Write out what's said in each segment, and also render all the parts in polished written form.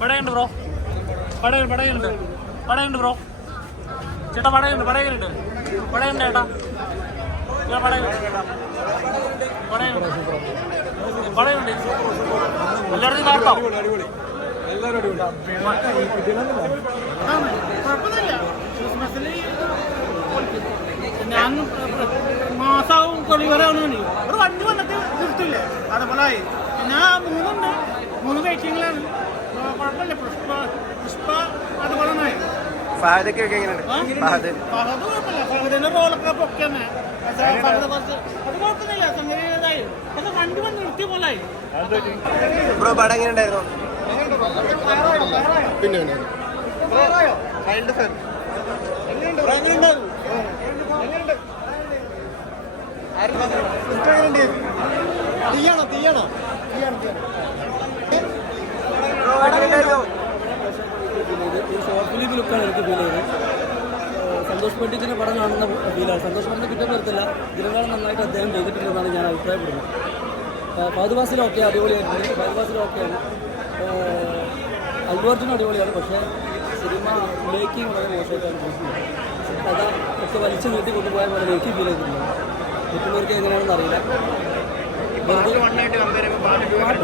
പടയുണ്ട് bro, പടയുണ്ട് bro ചേട്ടാ, പടയുണ്ട് ചേട്ടാ, പടയുണ്ട് എല്ലായിടത്തും കാണാം. ഞാൻ മാസവും കൊളിവറാണ് ഒരു 5 കൊല്ലത്തിൽ നിർത്തില്ലേ അതുപോലെ പിന്നെ 3 വെയിറ്റിംഗിലാണ്. കുഴപ്പമില്ല. പുഷ്പ അതുപോലെ തന്നെ ഫഹദൊക്കെ എങ്ങനെയുണ്ട്? ഫഹദ് കുഴപ്പമില്ല. ഫഹദിന്റെ റോളൊക്കെ പൊക്കെ തന്നെ അത് കുഴപ്പമില്ല. സംഗതിതായി പക്ഷെ 2 കൊല്ലം നിർത്തിയ പോലെ. ബ്രോ പടം എങ്ങനെ ഉണ്ടായിരുന്നു? പിന്നെ ഷോർട്ട് ഫിലിം ലുക്കാണ് എനിക്ക് ഫീൽ ചെയ്തത്. സന്തോഷ് പണ്ഡിറ്റിന്റെ പടം കാണുന്ന ഫീലാണ്. സന്തോഷ് പണ്ഡിറ്റ് കുറ്റം വരത്തില്ല, ഇതിനേക്കാൾ നന്നായിട്ട് അദ്ദേഹം ചെയ്തിട്ടുണ്ടെന്നാണ് ഞാൻ അഭിപ്രായപ്പെടുന്നത്. ഫഹദ് ഫാസിൽ ഓക്കെ, അടിപൊളിയായിട്ടുണ്ട്. ഫഹദ് ഫാസിൽ ഓക്കെയാണ്. അല്ലു അർജുൻ അടിപൊളിയാണ്. പക്ഷേ സിനിമ മേക്കിംഗ് വളരെ മോശമായിട്ടാണ് തോന്നുന്നത്. കഥ ഒക്കെ വലിച്ചു നീട്ടി കൊണ്ടുപോയാൽ പോലെ എനിക്ക് ഫീൽ ചെയ്തിട്ടുണ്ട്. മറ്റുള്ളവർക്ക് എങ്ങനെയാണെന്ന് അറിയില്ല. പാട്ട്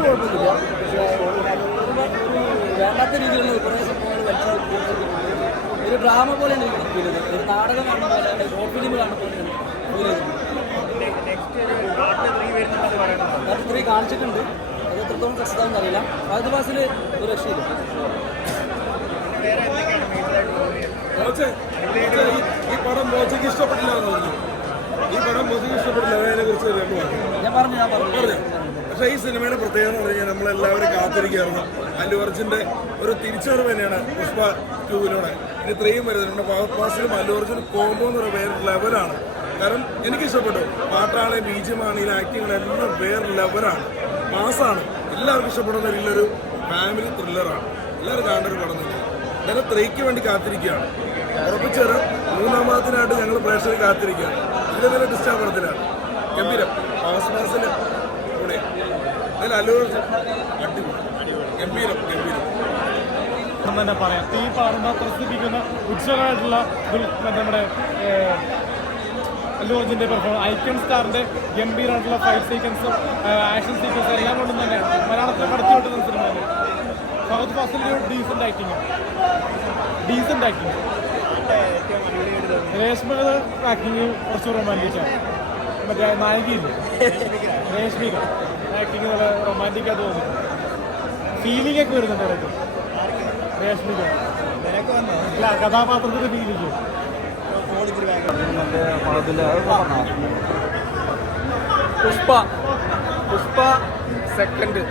കുഴപ്പമൊന്നുമില്ല, പക്ഷേ വേണ്ടാത്ത രീതിയിലുള്ള കുറേ സംഭവങ്ങൾ വലിച്ചു ഒരു ഡ്രാമ പോലെയാണ് എനിക്ക് ഫീൽ ചെയ്തത്. ഒരു നാടകം കാണുന്ന പോലെ, ഷോർട്ട് ഫിലിം കാണുന്ന പോലെയാണ് ഫീൽ ചെയ്തത്. പാർട്ട് 3 കാണിച്ചിട്ടുണ്ട്. അത് എത്രത്തോളം സക്സസ് ആണെന്ന് അറിയില്ല. ഫഹദ് ഫാസിൽ ഒരു രക്ഷയില്ല. ഈ പടം മോശയ്ക്ക് ഇഷ്ടപ്പെട്ടില്ലാന്ന് പറഞ്ഞു. ഈ പടം മോശയ്ക്ക് ഇഷ്ടപ്പെട്ടില്ല, അതിനെ കുറിച്ച് ഞാൻ പറഞ്ഞു. പക്ഷേ ഈ സിനിമയുടെ പ്രത്യേകത എന്ന് പറഞ്ഞാൽ നമ്മളെല്ലാവരും കാത്തിരിക്കുകയായിരുന്നു. അല്ലു അർജുൻ്റെ ഒരു തിരിച്ചറിവ് തന്നെയാണ് പുഷ്പ 2-ലൂടെ. ഇനി 3 വരുന്നുണ്ട്. ഫഹദ് ഫാസിലും അല്ലു അർജുൻ കോംബോ എന്ന് പറയുന്ന വേറെ ലെവലാണ്. കാരണം എനിക്കിഷ്ടപ്പെട്ടു. പാട്ടാണെങ്കിലും ബീജിയമാണെങ്കിലും ആക്ടിങ്ങളെല്ലാം വേറെ ലെവലാണ്, മാസാണ്. എല്ലാവർക്കും ഇഷ്ടപ്പെടുന്ന രീതിയിലൊരു ഫാമിലി ത്രില്ലറാണ്. എല്ലാവരും കാണേണ്ട ഒരു പടം തന്നെ. ഞാൻ 3ക്ക് വേണ്ടി കാത്തിരിക്കുകയാണ്. ഉറപ്പിച്ചു തരാം, 3-ാം ഭാഗത്തിനായിട്ട് ഞങ്ങൾ പ്രേക്ഷകർ കാത്തിരിക്കുകയാണ്. ഇതിൻ്റെ നല്ല ഡിസ്റ്റാപനത്തിലാണ്. ഗംഭീരം. ഫഹദ് ഫാസിൽ കൂടെ അതിൽ അല്ലു അർജുൻ അടിപൊളി. ഗംഭീരം തന്നെ പറയാം. ഈ പാടുമ്പോൾ പ്രസിദ്ധിക്കുന്ന ഉജ്ജ്വലമായിട്ടുള്ള നമ്മുടെ അല്ലു അർജുൻ്റെ പെർഫോമൻസ്, ഐക്കൺ സ്റ്റാറിൻ്റെ ഗംഭീരമായിട്ടുള്ള ഫൈറ്റ് സീക്വൻസും ആക്ഷൻ സീക്വൻസും എല്ലാം കൊണ്ടും തന്നെ മലയാളത്തിൽ കടത്തി വിട്ടുന്ന സിനിമയാണ്. ഫഹദ് ഫാസിലിൻ്റെ ഒരു ഡീസൻ്റ് ആക്ടിങ്. രേഷ്മയുടെ ആക്ടിങ് കുറച്ച് റൊമാൻറ്റിക്കാണ്. മറ്റേ നായികയില്ലേ രേഷ്മിക ആക്ടിങ് നല്ല റൊമാൻറ്റിക്കായിട്ട് തോന്നുന്നു. ഫീലിംഗ് ഒക്കെ വരുന്നുണ്ട് അവർക്ക്. രേഷ്മിക അല്ല കഥാപാത്രത്തിൻ്റെ ഫീലിംഗ്. പുഷ്പ സെക്കൻഡ്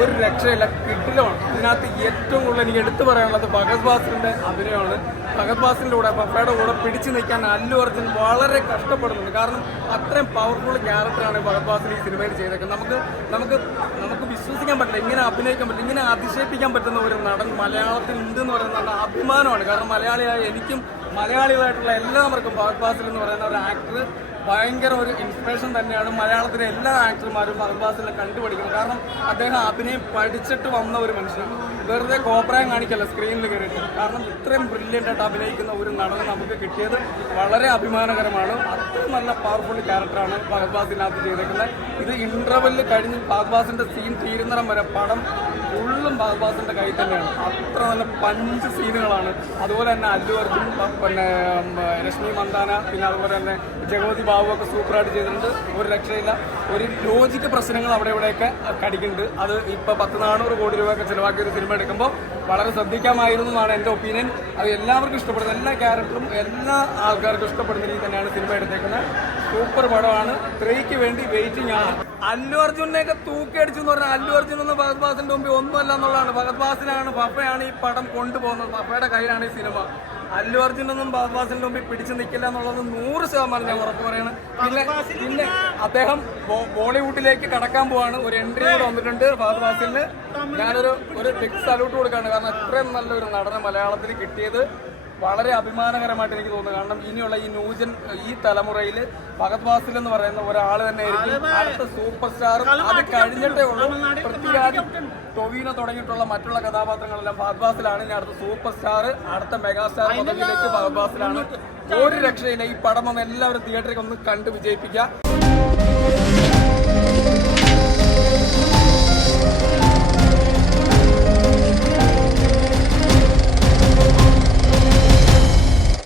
ഒരു രക്ഷയില്ല, കിട്ടിലാണ്. ഇതിനകത്ത് ഏറ്റവും കൂടുതൽ എനിക്ക് എടുത്തു പറയാനുള്ളത് ഫഹദ് ഫാസിലിന്റെ അഭിനയമാണ്. ഫഹദ് ഫാസിലിന്റെ കൂടെ പപ്പയുടെ കൂടെ പിടിച്ചു നിൽക്കാൻ അല്ലു അർജുൻ വളരെ കഷ്ടപ്പെടുന്നുണ്ട്. കാരണം അത്രയും പവർഫുൾ ക്യാരക്ടറാണ് ഫഹദ് ഫാസിൽ ഈ സിനിമയിൽ ചെയ്തേക്കുന്നത്. നമുക്ക് വിശ്വസിക്കാൻ പറ്റില്ല, ഇങ്ങനെ അഭിനയിക്കാൻ പറ്റില്ല, ഇങ്ങനെ അതിശയിപ്പിക്കാൻ പറ്റുന്ന ഒരു നടൻ മലയാളത്തിൽ ഉണ്ടെന്ന് പറയുന്നത് അഭിമാനമാണ്. കാരണം മലയാളിയായ എനിക്കും മലയാളികളായിട്ടുള്ള എല്ലാവർക്കും ഫഹദ് ഫാസിൽ എന്ന് പറയുന്ന ഒരു ആക്ടർ ഭയങ്കര ഒരു ഇൻസ്പിറേഷൻ തന്നെയാണ്. മലയാളത്തിലെ എല്ലാ ആക്ടർമാരും ഫഹദ് ഫാസിലിനെ കണ്ടുപിടിക്കുന്നത്. കാരണം അദ്ദേഹം അഭിനയം പഠിച്ചിട്ട് വന്ന ഒരു മനുഷ്യൻ, വെറുതെ കോപ്രായം കാണിക്കല്ല സ്ക്രീനിൽ കയറിയിട്ട്. കാരണം ഇത്രയും ബ്രില്യൻ്റ് ആയിട്ട് അഭിനയിക്കുന്ന ഒരു നടനെ നമുക്ക് കിട്ടിയത് വളരെ അഭിമാനകരമാണ്. അത്രയും നല്ല പവർഫുൾ ക്യാരക്ടറാണ് ഫഹദ് ഫാസിലിനകത്ത് ചെയ്തേക്കുന്നത്. ഇത് ഇന്റർവെല്ലിൽ കഴിഞ്ഞ് ഫഹദ് ഫാസിലിന്റെ സീൻ തീരുന്നിടം വരെ പടം ഫുള്ളും ഫഹദ് ഫാസിലിന്റെ കയ്യിൽ തന്നെയാണ്. അത്ര നല്ല 5 സീനുകളാണ്. അതുപോലെ തന്നെ അല്ലു അർജുൻ, പിന്നെ രശ്മി മന്ദാന, പിന്നെ അതുപോലെ തന്നെ ജഗവതി ബാബു ഒക്കെ സൂപ്പറായിട്ട് ചെയ്തിട്ടുണ്ട്. ഒരു രക്ഷയില്ല. ഒരു ലോജിക്ക് പ്രശ്നങ്ങൾ അവിടെ ഇവിടെയൊക്കെ കടിക്കുന്നുണ്ട്. അത് ഇപ്പോൾ 100-400 കോടി രൂപയൊക്കെ ചിലവാക്കിയ ഒരു സിനിമ എടുക്കുമ്പോൾ വളരെ ശ്രദ്ധിക്കാമായിരുന്നു എന്നാണ് എൻ്റെ ഒപ്പീനിയൻ. അത് എല്ലാവർക്കും ഇഷ്ടപ്പെടുന്ന, എല്ലാ ക്യാരക്ടറും എല്ലാ ആൾക്കാർക്കും ഇഷ്ടപ്പെടുന്ന രീതി തന്നെയാണ് സിനിമ എടുത്തേക്കുന്നത്. സൂപ്പർ പടമാണ്. 3ക്ക് വേണ്ടി വെയിറ്റിംഗ് ആണ്. അല്ലു അർജുനെയൊക്കെ തൂക്കിയടിച്ചു എന്ന് പറഞ്ഞാൽ അല്ലു അർജുൻ എന്ന ഫഹദ് ഫാസിലിന്റെ മുമ്പിൽ ഒന്നുമല്ല എന്നുള്ളതാണ്. ഫഹദ് ഫാസിലാണ്, പപ്പയാണ് ഈ പടം കൊണ്ടുപോകുന്നത്. പപ്പയുടെ കയ്യിലാണ് ഈ സിനിമ. അല്ലു അർജുനൊന്നും ഫഹദ് ഫാസിലിന്റെ മുമ്പിൽ പിടിച്ചു നിൽക്കില്ല എന്നുള്ളത് 100% ഞാൻ ഉറപ്പ് പറയണം. പിന്നെ അദ്ദേഹം ബോളിവുഡിലേക്ക് കടക്കാൻ പോവാണ്. ഒരു എൻട്രി കൂടെ വന്നിട്ടുണ്ട് ഫഹദ് ഫാസിലിന്. ഞാനൊരു ബിഗ് സല്യൂട്ട് കൊടുക്കുകയാണ്. കാരണം അത്രയും നല്ലൊരു നടനെ മലയാളത്തിൽ കിട്ടിയത് വളരെ അഭിമാനകരമായിട്ട് എനിക്ക് തോന്നുന്നു. കാരണം ഇനിയുള്ള ഈ തലമുറയിൽ ഫഹദ് ഫാസിൽ എന്ന് പറയുന്ന ഒരാൾ തന്നെ ആയിരിക്കും അടുത്ത സൂപ്പർ സ്റ്റാർ. അത് കഴിഞ്ഞിട്ടേ ഉള്ളൂ പൃഥ്വിരാജ്, ടൊവിനോ തുടങ്ങിയിട്ടുള്ള മറ്റുള്ള കഥാപാത്രങ്ങളെല്ലാം ഫഹദ് ഫാസിലാണ്. ഇനി അടുത്ത സൂപ്പർ സ്റ്റാർ, അടുത്ത മെഗാസ്റ്റാർ പദവിയിലേക്ക് ഫഹദ് ഫാസിലാണ്. ഒരു രക്ഷയില്ല. ഈ പടം ഒന്ന് എല്ലാവരും തിയേറ്ററിൽ ഒന്ന് കണ്ട് വിജയിപ്പിക്കുക.